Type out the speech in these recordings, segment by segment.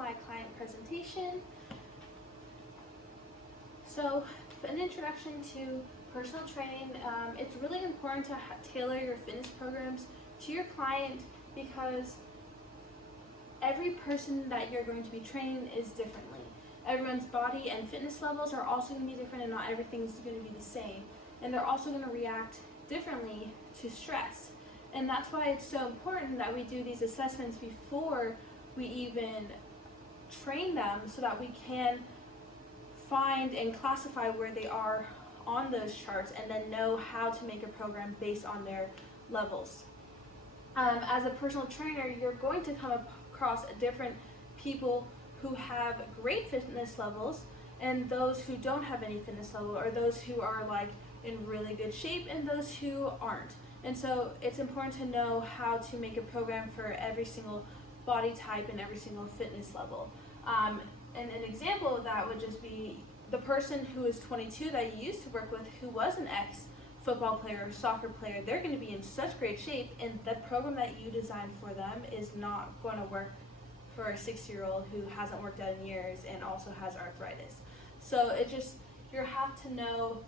my client presentation. So, an introduction to personal training. It's really important to tailor your fitness programs to your client because every person that you're going to be training is differently. Everyone's body and fitness levels are also going to be different, and not everything's going to be the same. And they're also going to react differently to stress. And that's why it's so important that we do these assessments before we even train them, so that we can find and classify where they are on those charts and then know how to make a program based on their levels. As a personal trainer, you're going to come across different people who have great fitness levels and those who don't have any fitness level, or those who are like in really good shape and those who aren't. And so it's important to know how to make a program for every single body type and every single fitness level. And an example of that would just be the person who is 22 that you used to work with, who was an ex-football player or soccer player. They're going to be in such great shape, and the program that you designed for them is not going to work for a 6-year-old who hasn't worked out in years and also has arthritis. So you have to know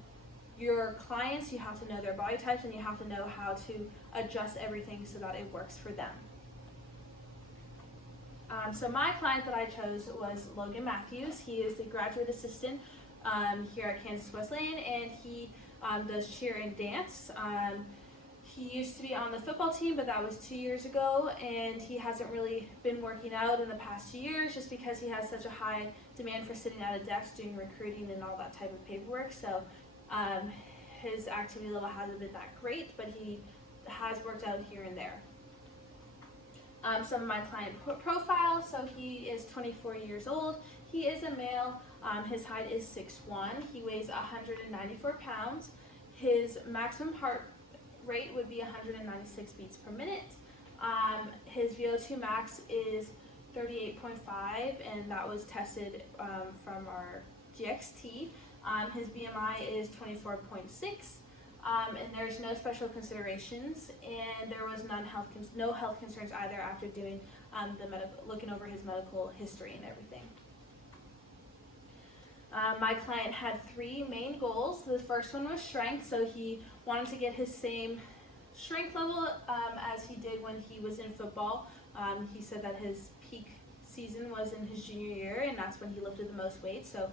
your clients, you have to know their body types, and you have to know how to adjust everything so that it works for them. So my client that I chose was Logan Matthews. He is the graduate assistant here at Kansas Wesleyan, and he does cheer and dance. He used to be on the football team, but that was 2 years ago, and he hasn't really been working out in the past 2 years just because he has such a high demand for sitting at a desk doing recruiting and all that type of paperwork. So his activity level hasn't been that great, but he has worked out here and there. Some of my client profile, so he is 24 years old. He is a male. His height is 6'1". He weighs 194 pounds. His maximum heart rate would be 196 beats per minute. His VO2 max is 38.5, and that was tested from our GXT. His BMI is 24.6. And there's no special considerations, and there was no health concerns either after doing looking over his medical history and everything. My client had 3 main goals. The first one was strength, so he wanted to get his same strength level as he did when he was in football. He said that his peak season was in his junior year, and that's when he lifted the most weight. So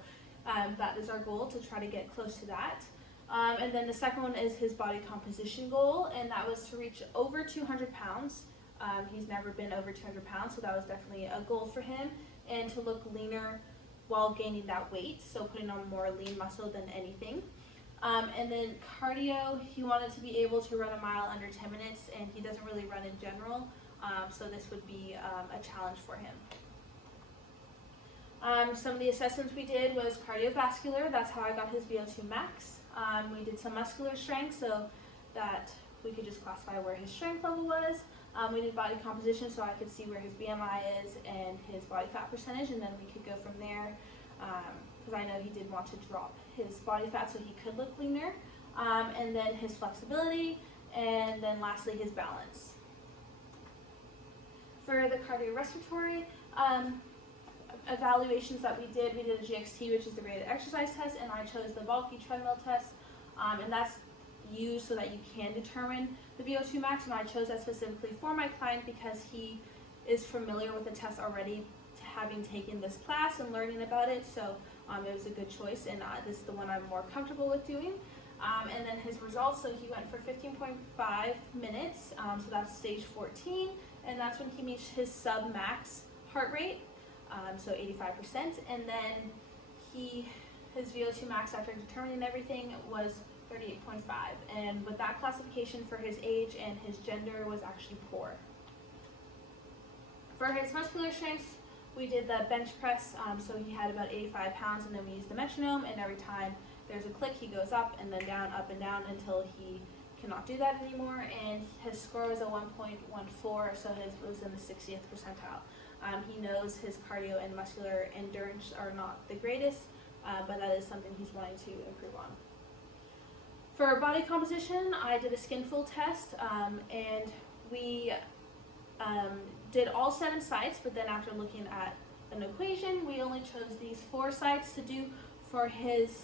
that is our goal, to try to get close to that. And then the second one is his body composition goal, and that was to reach over 200 pounds. He's never been over 200 pounds, so that was definitely a goal for him, and to look leaner while gaining that weight, so putting on more lean muscle than anything. And then cardio, he wanted to be able to run a mile under 10 minutes, and he doesn't really run in general, so this would be a challenge for him. Some of the assessments we did was cardiovascular. That's how I got his VO2 max. We did some muscular strength, so that we could just classify where his strength level was. We did body composition, so I could see where his BMI is and his body fat percentage, and then we could go from there, because I know he did want to drop his body fat so he could look leaner. And then his flexibility, and then lastly his balance. For the cardiorespiratory evaluations that we did a GXT, which is the rated exercise test, and I chose the bulky treadmill test, and that's used so that you can determine the VO2 max, and I chose that specifically for my client because he is familiar with the test already, having taken this class and learning about it, so it was a good choice, and this is the one I'm more comfortable with doing. And then his results, so he went for 15.5 minutes, so that's stage 14, and that's when he reached his sub-max heart rate, so 85%, and then his VO2 max after determining everything was 38.5, and with that classification for his age and his gender was actually poor. For his muscular strength, we did the bench press, so he had about 85 pounds, and then we used the metronome, and every time there's a click, he goes up and then down, up and down until he cannot do that anymore, and his score was a 1.14, so his was in the 60th percentile. He knows his cardio and muscular endurance are not the greatest, but that is something he's wanting to improve on. For body composition, I did a skinful test, and we did all 7 sites, but then after looking at an equation. We only chose these 4 sites to do for his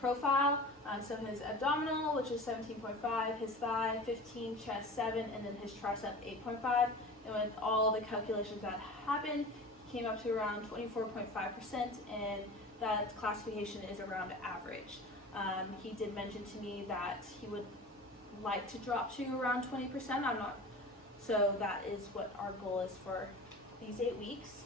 profile. So his abdominal, which is 17.5, his thigh 15, chest 7, and then his tricep 8.5. And with all the calculations that happened, he came up to around 24.5%, and that classification is around average. He did mention to me that he would like to drop to around 20%. So that is what our goal is for these 8 weeks.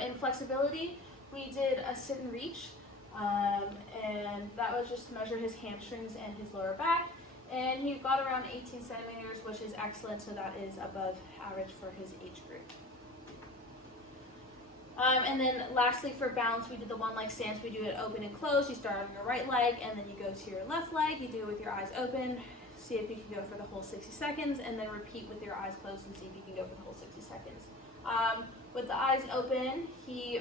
In flexibility, we did a sit and reach, and that was just to measure his hamstrings and his lower back. And he got around 18 centimeters, which is excellent, so that is above average for his age group. And then lastly, for balance, we did the 1 leg stance. We do it open and closed. You start on your right leg, and then you go to your left leg. You do it with your eyes open. See if you can go for the whole 60 seconds, and then repeat with your eyes closed and see if you can go for the whole 60 seconds. With the eyes open, he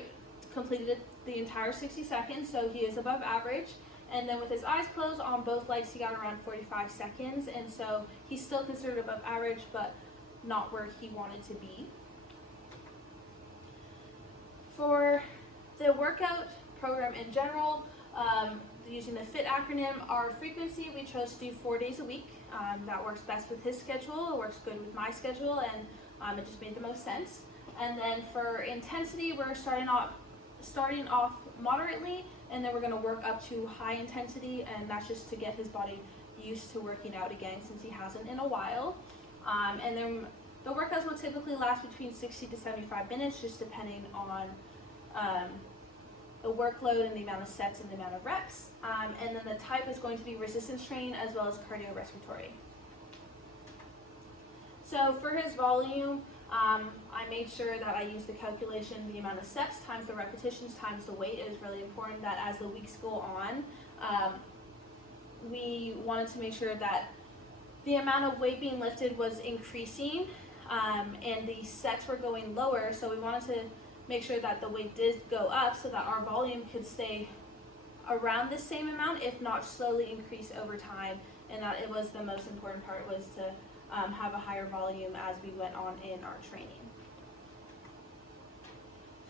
completed the entire 60 seconds, so he is above average. And then with his eyes closed on both legs, he got around 45 seconds, and so he's still considered above average, but not where he wanted to be. For the workout program in general, using the FIT acronym, our frequency, we chose to do 4 days a week. That works best with his schedule, it works good with my schedule, and it just made the most sense. And then for intensity, we're starting off moderately, and then we're going to work up to high intensity, and that's just to get his body used to working out again since he hasn't in a while. And then the workouts will typically last between 60 to 75 minutes, just depending on the workload and the amount of sets and the amount of reps. And then the type is going to be resistance training as well as cardiorespiratory. So for his volume, I made sure that I used the calculation, the amount of steps times the repetitions times the weight. It is really important that as the weeks go on, we wanted to make sure that the amount of weight being lifted was increasing, and the sets were going lower, so we wanted to make sure that the weight did go up so that our volume could stay around the same amount, if not slowly increase over time, and that it was the most important part, was to have a higher volume as we went on in our training.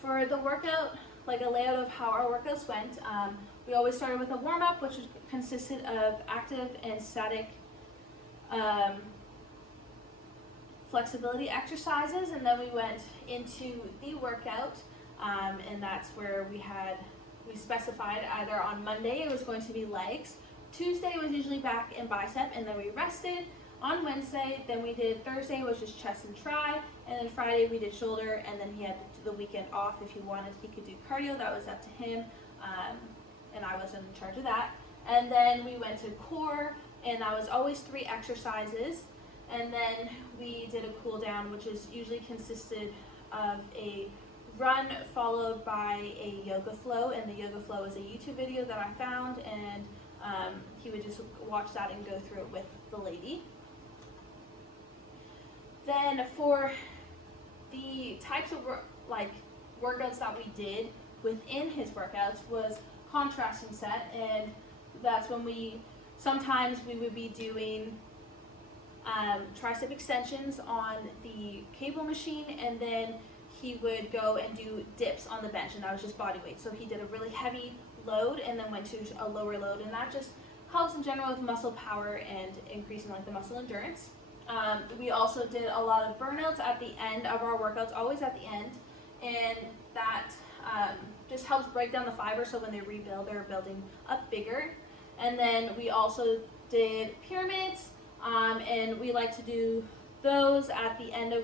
For the workout, like a layout of how our workouts went, we always started with a warm-up, which consisted of active and static flexibility exercises, and then we went into the workout, and that's where we specified either on Monday it was going to be legs, Tuesday was usually back and bicep, and then we rested. On Wednesday, then we did Thursday, which is chest and tri, and then Friday we did shoulder, and then he had the weekend off. If he wanted, he could do cardio, that was up to him, and I wasn't in charge of that. And then we went to core, and that was always 3 exercises, and then we did a cool down, which is usually consisted of a run followed by a yoga flow, and the yoga flow is a YouTube video that I found, and he would just watch that and go through it with the lady. Then for the types of workouts that we did within his workouts was contrasting set, and that's when sometimes we would be doing tricep extensions on the cable machine, and then he would go and do dips on the bench, and that was just body weight. So he did a really heavy load and then went to a lower load, and that just helps in general with muscle power and increasing the muscle endurance. We also did a lot of burnouts at the end of our workouts, always at the end, and that just helps break down the fiber, so when they rebuild, they're building up bigger. And then we also did pyramids, and we like to do those at the end of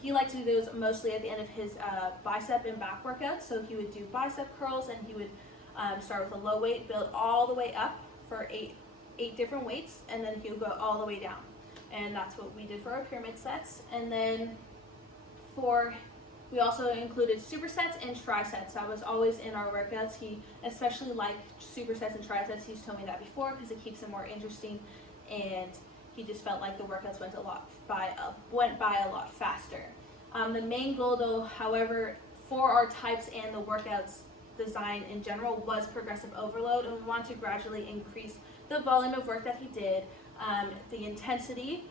he liked to do those mostly at the end of his bicep and back workouts. So he would do bicep curls, and he would start with a low weight, build all the way up for eight different weights, and then he would go all the way down. And that's what we did for our pyramid sets. And then we also included supersets and trisets. That was always in our workouts. He especially liked supersets and trisets. He's told me that before because it keeps them more interesting, and he just felt like the workouts went by a lot faster. The main goal, though, however, for our types and the workouts design in general was progressive overload, and we wanted to gradually increase the volume of work that he did, the intensity,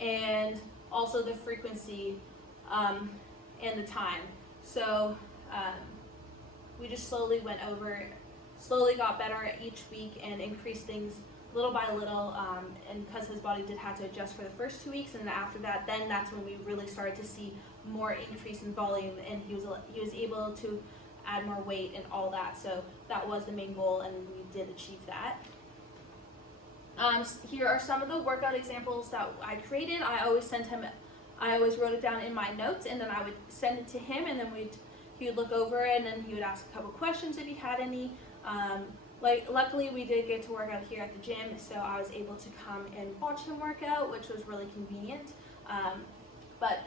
and also the frequency and the time. So we just slowly went over it, slowly got better each week and increased things little by little, and because his body did have to adjust for the first 2 weeks, and then after that, then that's when we really started to see more increase in volume, and he was able to add more weight and all that. So that was the main goal, and we did achieve that. Here are some of the workout examples that I created. I always wrote it down in my notes, and then I would send it to him, and then he would look over it, and then he would ask a couple questions if he had any. Luckily we did get to work out here at the gym, so I was able to come and watch him work out, which was really convenient. But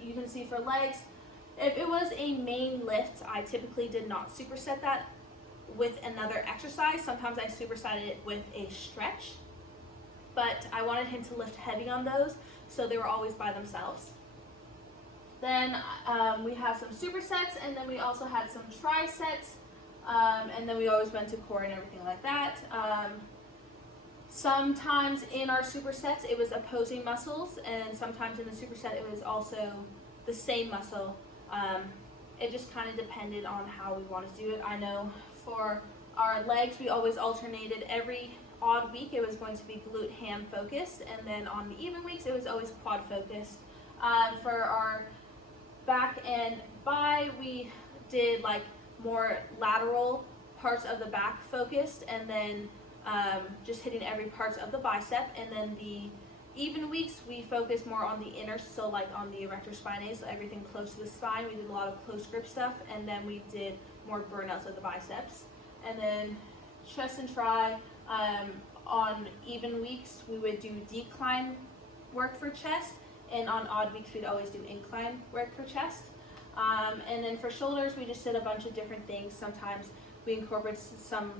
you can see for legs, if it was a main lift, I typically did not superset that with another exercise. Sometimes I supersetted it with a stretch, but I wanted him to lift heavy on those, so they were always by themselves. Then we have some supersets, and then we also had some trisets, and then we always went to core and everything like that. Sometimes in our supersets it was opposing muscles, and sometimes in the superset it was also the same muscle. It just kind of depended on how we wanted to do it. I know for our legs we always alternated. Every odd week it was going to be glute ham focused, and then on the even weeks it was always quad focused. For our back and bi, we did like more lateral parts of the back focused, and then just hitting every part of the bicep. And then the even weeks we focused more on the inner, so like on the erector spinae, so everything close to the spine. We did a lot of close grip stuff, and then we did more burnouts of the biceps. And then chest and tri, on even weeks we would do decline work for chest, and on odd weeks we'd always do incline work for chest. And then for shoulders we just did a bunch of different things. Sometimes we incorporated some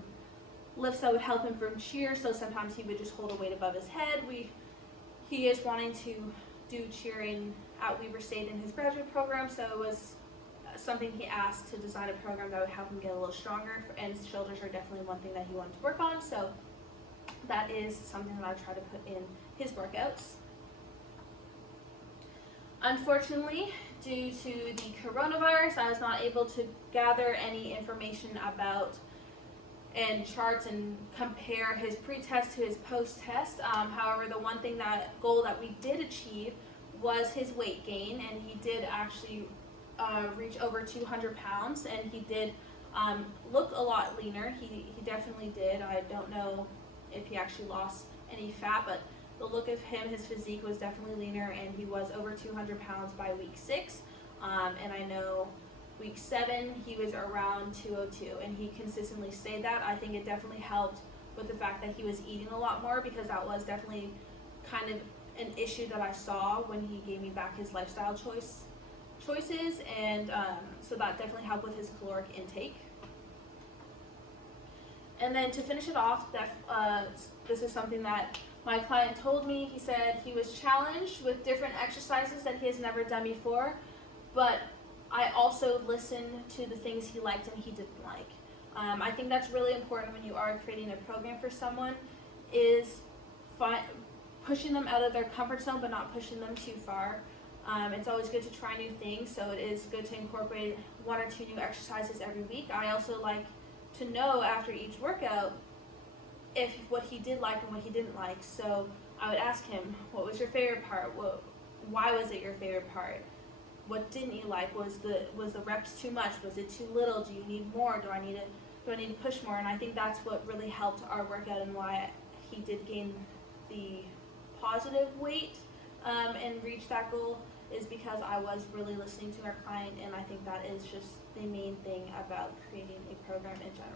lifts that would help him from cheer, so sometimes he would just hold a weight above his head. He is wanting to do cheering at Weber State in his graduate program, so it was something he asked to design a program that would help him get a little stronger, and shoulders are definitely one thing that he wanted to work on, so that is something that I try to put in his workouts. Unfortunately, due to the coronavirus, I was not able to gather any information about and charts and compare his pre-test to his post-test. However, the one goal that we did achieve was his weight gain, and he did actually reach over 200 pounds, and he did look a lot leaner. He definitely did. I don't know if he actually lost any fat, but the look of him, his physique was definitely leaner, and he was over 200 pounds by week 6. And I know week 7 he was around 202, and he consistently stayed that. I think it definitely helped with the fact that he was eating a lot more, because that was definitely kind of an issue that I saw when he gave me back his lifestyle choices, and so that definitely helped with his caloric intake. And then to finish it off, this is something that my client told me. He said he was challenged with different exercises that he has never done before, but I also listened to the things he liked and he didn't like. I think that's really important when you are creating a program for someone, is pushing them out of their comfort zone but not pushing them too far. It's always good to try new things, so it is good to incorporate 1 or 2 new exercises every week. I also like to know after each workout what he did like and what he didn't like. So I would ask him, what was your favorite part? Why was it your favorite part? What didn't you like? Was the reps too much? Was it too little? Do you need more? Do I need to push more? And I think that's what really helped our workout, and why he did gain the positive weight and reach that goal, is because I was really listening to our client, and I think that is just the main thing about creating a program in general.